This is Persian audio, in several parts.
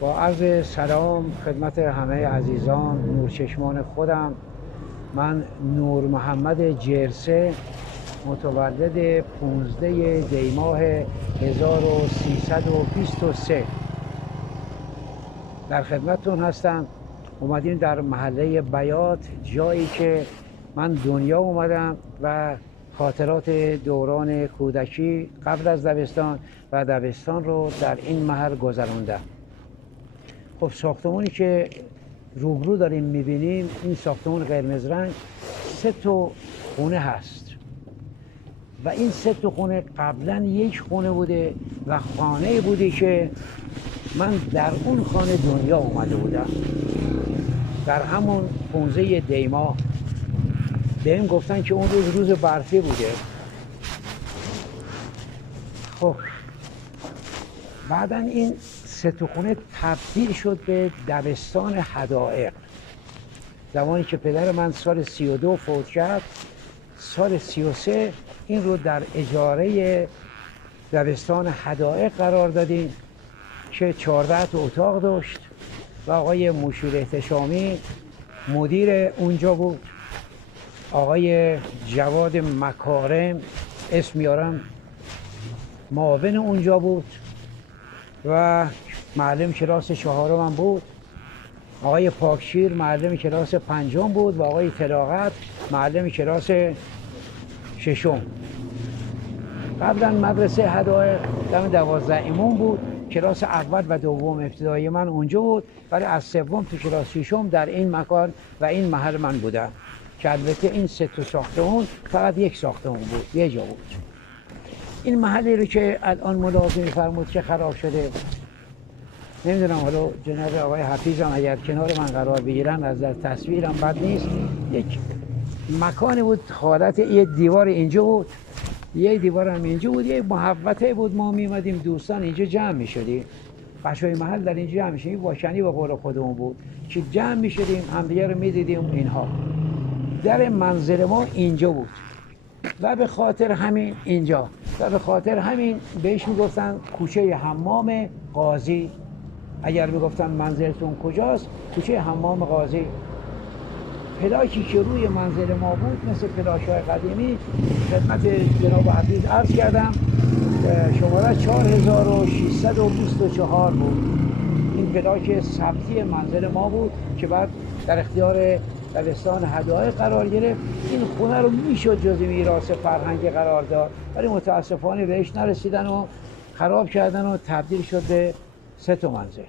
با عرض سلام خدمت همه عزیزان نورچشمان خودم. من نور محمد جرسه، متولد 15 دی ماه 1323 در خدمتتون هستم. اومدیم در محله بیات، جایی که من دنیا اومدم و خاطرات دوران کودکی قبل از دبستان و دبستان رو در این محل گذراندم. خب ساختمونی که روبرو داریم میبینیم، این ساختمون قرمز رنگ 3 خونه هست و این 3 خونه قبلا یک خونه بوده و خانه بوده که من در اون خانه دنیا اومده بودم. در همون 15 دی ماه بهم گفتن که اون روز برفی بوده. خب بعدا این 3 خونه تبدیل شد به دبستان حدائق. زمانی که پدر من سال 32 فوت کرد، سال 33 این رو در اجاره دبستان حدائق قرار دادیم که 14 اتاق داشت و آقای مشیر احتشامی مدیر اونجا بود. آقای جواد مکارم اسم میارم معاون اونجا بود و معلم کلاس 4 من بود. آقای پاکشیر معلم کلاس 5 بود و آقای فراغت معلم کلاس 6. قبلا مدرسه حدائق دم 12 ایمون بود. کلاس اول و دوم ابتدایی من اونجا بود، ولی از سوم تو کلاس 6 در این مکان و این محل من بودم که البته این 3 ساختمون فقط یک ساختمون بود، یه جا بود. این محلی رو که الان ملاحظه می‌فرمود که خراب شده، نمیدونم حالا جناب آقای حفیظم اگر کنار من قرار بگیرن از در تصویرم بد نیست. یک مکانی بود، حالت یه دیوار اینجا بود، یه دیوار هم اینجا بود، یه محوطه بود. ما میمدیم دوستان اینجا جمع میشدیم، بچهای محل در اینجا جمع میشدیم. واشنی به قول خودمون بود که جمع میشدیم، همدیگه رو میدیدیم. اینها در منزل ما اینجا بود و به خاطر همین اینجا و به خاطر همین بهش میگفتن کوچه حمام قاضی. اگر میگفتن منزلتون کجاست، کوچه حمام قاضی. پلاکی که روی منزل ما بود مثل پلاش‌های قدیمی، خدمت جناب حفیظ عرض کردم، شماره 4624 بود. این پلاک ثبتی منزل ما بود که بعد در اختیار دبستان حدائق قرار گرفت. این خونه رو میشد جزء میراث فرهنگی قرار داد، ولی متاسفانه بهش نرسیدن و خراب کردن و تبدیل شد به 3 منزل.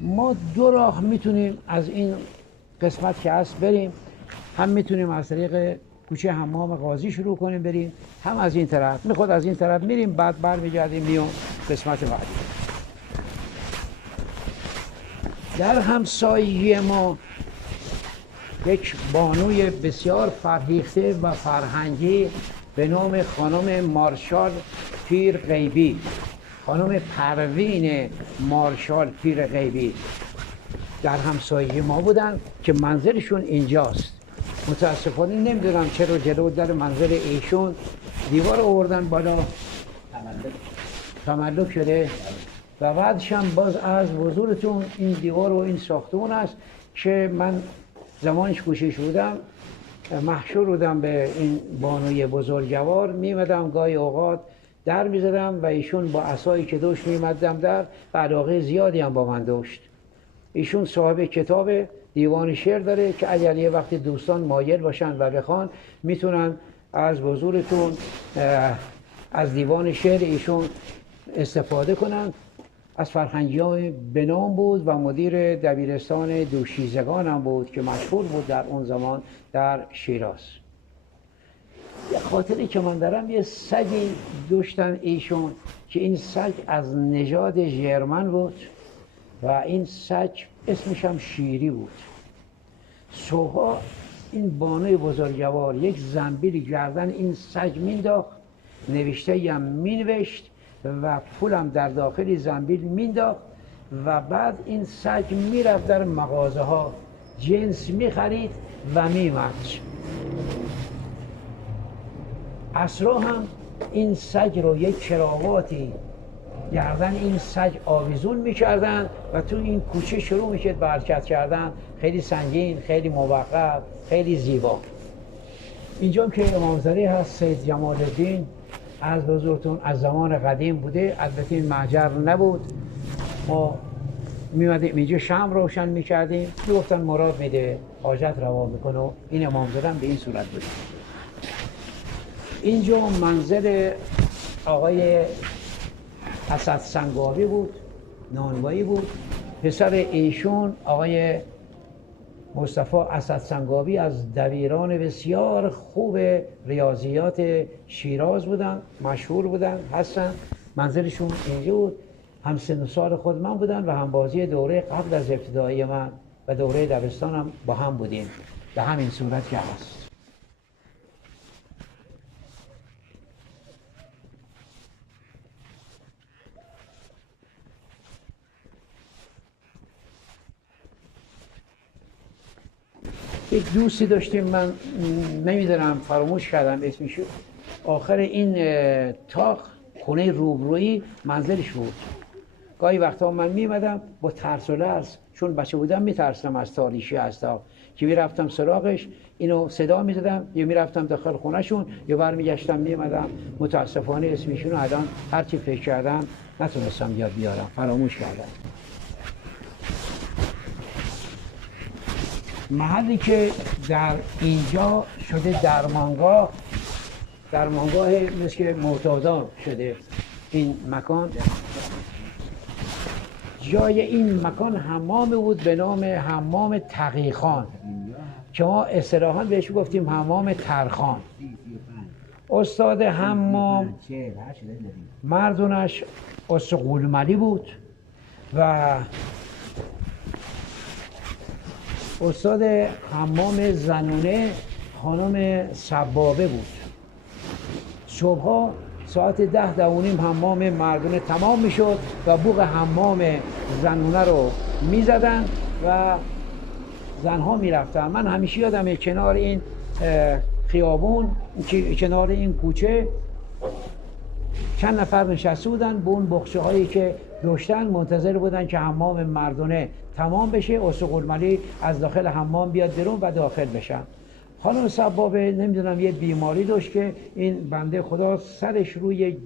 ما 2 راه میتونیم از این قسمت که هست بریم، هم میتونیم از طریق کوچه حمام قاضی شروع کنیم بریم، هم از این طرف. میخواد از این طرف میریم، بعد برمیگردیم میون قسمت بعدی. در همسایگی ما یک بانوی بسیار فرهیخته و فرهنگی به نام خانم مارشال پیر غیبی، خانم پروین مارشال پیر غیبی در همسایگی ما بودن که منزلشون اینجاست. متاسفانه نمیدونم چرا جلو در منزل ایشون دیوار آوردن بالا، تملک شده و بعدش هم باز از حضورتون این دیوار و این ساختمون است که من زمانش کوشش بودم، محشور بودم به این بانوی بزرگوار. میمدم گاهی اوقات در میزدم و ایشون با عصایی که داشت میمدم در و علاقه زیادی هم با من داشت. ایشون صاحب کتاب دیوان شعر داره که اگر یه وقتی دوستان مایل باشن و بخوان میتونن از حضورتون از دیوان شعر ایشون استفاده کنن. از فرهنگیان به نام بود و مدیر دبیرستان دوشیزگان هم بود که مشهور بود در اون زمان در شیراز. یه خاطری که من دارم، یه سگی داشتن ایشون که این سگ از نژاد ژرمن بود و این سگ اسمش هم شیری بود. صبحا این بانوی بزرگوار یک زنبیل گردن این سگ مینداخت، نوشته هم مینوشت و پولم در داخل زنبیل مینداخت و بعد این سگ میرفت در مغازه ها جنس میخرید و میمد. عصرا هم این سگ رو یک کراواتی گردن این سگ آویزون میکردن و تو این کوچه شروع میشد به حرکت کردن، خیلی سنگین، خیلی موقت، خیلی زیبا. اینجا که امامزاده هست، سید جمال الدین از بزرگتون از زمان قدیم بوده. البته این محجر نبود، ما میمدیم اینجا شمع روشن میکردیم، گفتن مراد میده حاجت روا میکنه و این امامزاده هم به این صورت بود. اینجا منزل آقای اسد سنگابی بود، نانوایی بود. پسر ایشون آقای مصطفی اسد سنگابی از دبیران بسیار خوب ریاضیات شیراز بودن، مشهور بودن، هستن. منزلشون اینجا بود. هم سن و سال خود من بودن و هم بازی دوره قبل از ابتدایی من و دوره دبستان هم با هم بودیم. به همین صورت که هست. یک دوستی داشتیم، من نمیدونم فراموش کردم اسمشو، آخر این تاق خونه روبرویی منزلش بود. گاهی وقتا من میمدم با ترس و لرز، چون بچه بودم میترسم از تاریکی هستا، که میرفتم سراغش اینو صدا میزدم یا میرفتم داخل خونهشون یا برمیگشتم میمدم. متاسفانه اسمشون الان هرچی فکر کردم نتونستم یاد بیارم، فراموش کردم. محلی که در اینجا شده درمانگاه مثل که معتادان شده این مکان. جای این مکان حمام بود به نام حمام تقیخان که ما اصطلاحاً بهش گفتیم حمام ترخان. استاد حمام مردونش استقولملی بود و استاد حمام زنونه خانم سبابه بود. صبحها ساعت 10-10:30 حمام مردونه تمام میشد و بوق حمام زنونه رو میزدن و زنها میرفتن. من همیشه یادمه کنار این خیابون، کنار این کوچه چند نفر نشسته بودن به اون بخچه هایی که داشتن، منتظر بودن که حمام مردونه تمام بشه، استقلملی از داخل حمام بیاد بیرون و داخل بشن. خانم سبابه نمیدونم یه بیماری داشت که این بنده خدا سرش روی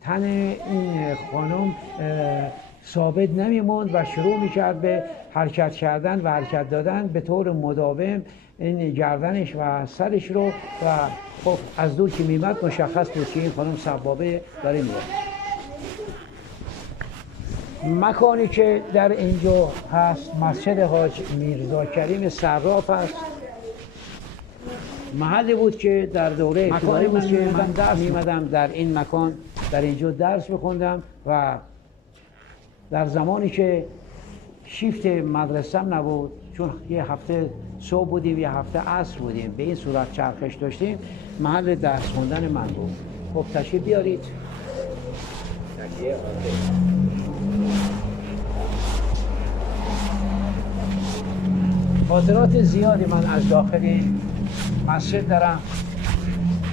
تن این خانم ثابت نمیموند و شروع میکرد به حرکت کردن و حرکت دادن به طور مداوم این گردنش و سرش رو، و خب از دور که میمد مشخص بود که این خانم سبابه داره میاد. مکانی که در اینجا هست مسجد حاج میرزا کریم صراف است. محلی بود که در دوره ابتدایی بود که من درس میمدم در این مکان، در اینجا درس بخوندم و در زمانی که شیفت مدرسم نبود، چون یه هفته صبح بودیم یه هفته عصر بودیم، به این صورت چرخش داشتیم، محل درس خوندن من بود. خب تشریف بیارید. خاطرات زیادی من از داخل مسجد دارم.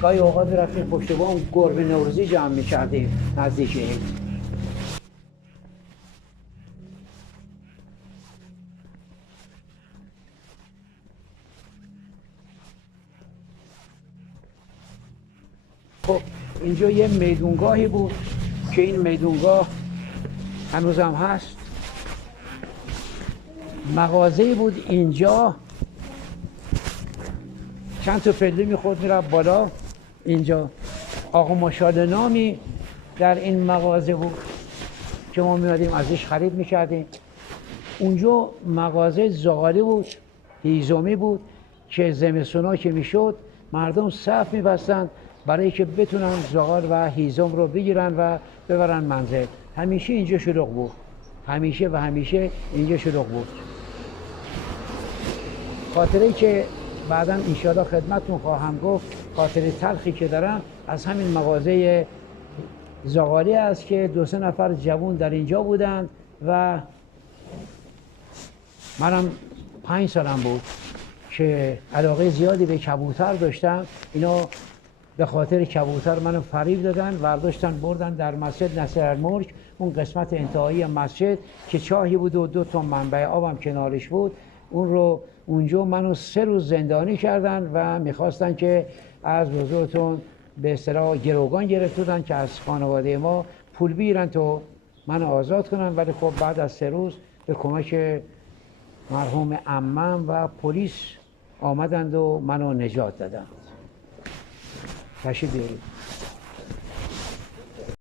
گاهی اوقات رفتیم پشت بام گربه نوروزی جمع می‌کردیم نزدیک این. خب اینجا یه میدونگاهی بود که این میدونگاه هنوزم هست. مغازه‌ای بود اینجا، چند تا پله میخورد میرفت بالا. اینجا آقا ماشاءالله نامی در این مغازه بود که ما میادیم ازش خرید میکردیم. اونجا مغازه زغالی بود، هیزمی بود که زمستونا که میشد مردم صف میبستن برای که بتونن زغال و هیزم رو بگیرن و ببرن منزل. همیشه اینجا شلوغ بود، همیشه و همیشه اینجا شلوغ بود. خاطره که بعداً انشاءالله خدمتتون خواهم گفت، خاطره تلخی که دارم از همین مغازه زغالی است که 2-3 نفر جوان در اینجا بودند و منم 5 سالم بود که علاقه زیادی به کبوتر داشتم. اینا به خاطر کبوتر منو فریب دادن، برداشتن بردن در مسجد نصرالملک اون قسمت انتهایی مسجد که چاهی بود و 2 تا منبع آبم کنارش بود، اون رو اونجا منو 3 روز زندانی کردن و میخواستن که از بزرگتون به اصطلاح گروگان گرفتن که از خانواده ما پول بیرن تو منو آزاد کنن. ولی خب بعد از 3 روز به کمک مرحوم عمم و پلیس آمدند و منو نجات دادند. تشریف بیارید.